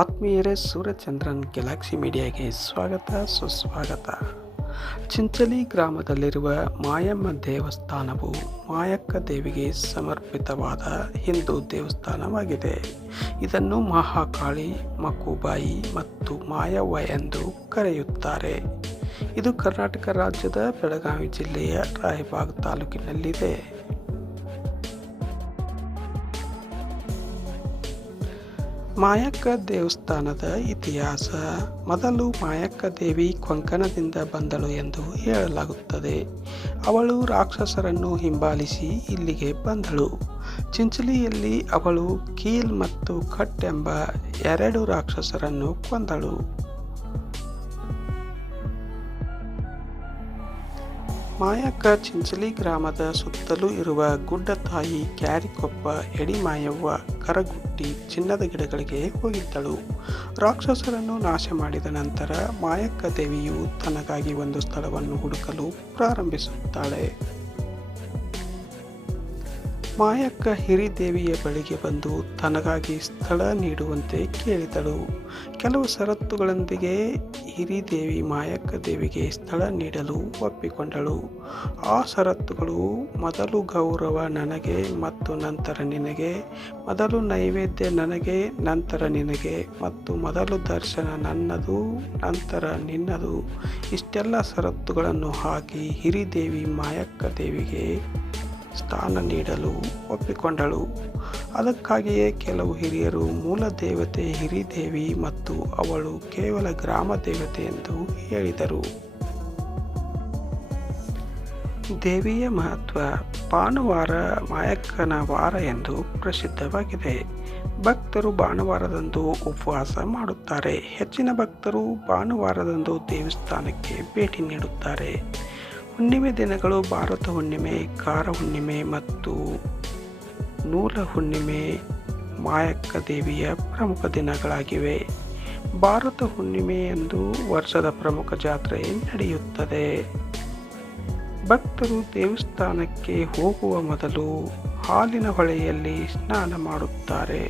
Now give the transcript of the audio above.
ಆತ್ಮೀಯರೇ, ಸೂರ್ಯಚಂದ್ರನ್ ಗ್ಯಾಲಕ್ಸಿ ಮೀಡಿಯಾಗೆ ಸ್ವಾಗತ ಸುಸ್ವಾಗತ. ಚಿಂಚಲಿ ಗ್ರಾಮದಲ್ಲಿರುವ ಮಾಯಮ್ಮ ದೇವಸ್ಥಾನವು ಮಾಯಕ್ಕ ದೇವಿಗೆ ಸಮರ್ಪಿತವಾದ ಹಿಂದೂ ದೇವಸ್ಥಾನವಾಗಿದೆ. ಇದನ್ನು ಮಹಾಕಾಳಿ, ಮಕ್ಕುಬಾಯಿ ಮತ್ತು ಮಾಯವ್ವ ಎಂದು ಕರೆಯುತ್ತಾರೆ. ಇದು ಕರ್ನಾಟಕ ರಾಜ್ಯದ ಬೆಳಗಾವಿ ಜಿಲ್ಲೆಯ ರಾಯಬಾಗ್ ತಾಲೂಕಿನಲ್ಲಿದೆ. ಮಾಯಕ್ಕ ದೇವಸ್ಥಾನದ ಇತಿಹಾಸ. ಮೊದಲು ಮಾಯಕ್ಕ ದೇವಿ ಕೊಂಕಣದಿಂದ ಬಂದಳು ಎಂದು ಹೇಳಲಾಗುತ್ತದೆ. ಅವಳು ರಾಕ್ಷಸರನ್ನು ಹಿಂಬಾಲಿಸಿ ಇಲ್ಲಿಗೆ ಬಂದಳು. ಚಿಂಚಲಿಯಲ್ಲಿ ಅವಳು ಕೀಲ್ ಮತ್ತು ಕಟ್ ಎಂಬ 2 ರಾಕ್ಷಸರನ್ನು ಕೊಂದಳು. ಮಾಯಕ್ಕ ಚಿಂಚಲಿ ಗ್ರಾಮದ ಸುತ್ತಲೂ ಇರುವ ಗುಡ್ಡತಾಯಿ, ಕ್ಯಾರಿಕೊಪ್ಪ, ಎಡಿಮಾಯವ್ವ, ಕರಗುಟ್ಟಿ, ಚಿನ್ನದ ಗಿಡಗಳಿಗೆ ಹೋಗಿದ್ದಳು. ರಾಕ್ಷಸರನ್ನು ನಾಶ ಮಾಡಿದ ನಂತರ ಮಾಯಕ್ಕ ದೇವಿಯು ತನಗಾಗಿ ಒಂದು ಸ್ಥಳವನ್ನು ಹುಡುಕಲು ಪ್ರಾರಂಭಿಸುತ್ತಾಳೆ. ಮಾಯಕ್ಕ ಹಿರಿದೇವಿಯ ಬಳಿಗೆ ಬಂದು ತನಗಾಗಿ ಸ್ಥಳ ನೀಡುವಂತೆ ಕೇಳಿದಳು. ಕೆಲವು ಷರತ್ತುಗಳೊಂದಿಗೆ ಹಿರಿದೇವಿ ಮಾಯಕ್ಕ ದೇವಿಗೆ ಸ್ಥಳ ನೀಡಲು ಒಪ್ಪಿಕೊಂಡಳು. ಆ ಷರತ್ತುಗಳು: ಮೊದಲು ಗೌರವ ನನಗೆ ಮತ್ತು ನಂತರ ನಿನಗೆ, ಮೊದಲು ನೈವೇದ್ಯ ನನಗೆ ನಂತರ ನಿನಗೆ, ಮತ್ತು ಮೊದಲು ದರ್ಶನ ನನ್ನದು ನಂತರ ನಿನ್ನದು. ಇಷ್ಟೆಲ್ಲ ಷರತ್ತುಗಳನ್ನು ಹಾಕಿ ಹಿರಿದೇವಿ ಮಾಯಕ್ಕ ದೇವಿಗೆ ಸ್ಥಾನ ನೀಡಲು ಒಪ್ಪಿಕೊಂಡಳು. ಅದಕ್ಕಾಗಿಯೇ ಕೆಲವು ಹಿರಿಯರು ಮೂಲ ದೇವತೆ ಹಿರಿದೇವಿ ಮತ್ತು ಅವಳು ಕೇವಲ ಗ್ರಾಮ ದೇವತೆ ಎಂದು ಹೇಳಿದರು. ದೇವಿಯ ಮಹತ್ವ. ಭಾನುವಾರ ಮಾಯಕ್ಕನ ವಾರ ಎಂದು ಪ್ರಸಿದ್ಧವಾಗಿದೆ. ಭಕ್ತರು ಭಾನುವಾರದಂದು ಉಪವಾಸ ಮಾಡುತ್ತಾರೆ. ಹೆಚ್ಚಿನ ಭಕ್ತರು ಭಾನುವಾರದಂದು ದೇವಸ್ಥಾನಕ್ಕೆ ಭೇಟಿ ನೀಡುತ್ತಾರೆ. ಹುಣ್ಣಿಮೆ ದಿನಗಳು ಭಾರತ ಹುಣ್ಣಿಮೆ, ಕಾರ ಹುಣ್ಣಿಮೆ ಮತ್ತು ನೂಲ ಹುಣ್ಣಿಮೆ ಮಾಯಕ್ಕ ದೇವಿಯ ಪ್ರಮುಖ ದಿನಗಳಾಗಿವೆ. ಭಾರತ ಹುಣ್ಣಿಮೆಯಂದು ವರ್ಷದ ಪ್ರಮುಖ ಜಾತ್ರೆ ನಡೆಯುತ್ತದೆ. ಭಕ್ತರು ದೇವಸ್ಥಾನಕ್ಕೆ ಹೋಗುವ ಮೊದಲು ಹಾಲಿನ ಹೊಳೆಯಲ್ಲಿ ಸ್ನಾನ ಮಾಡುತ್ತಾರೆ.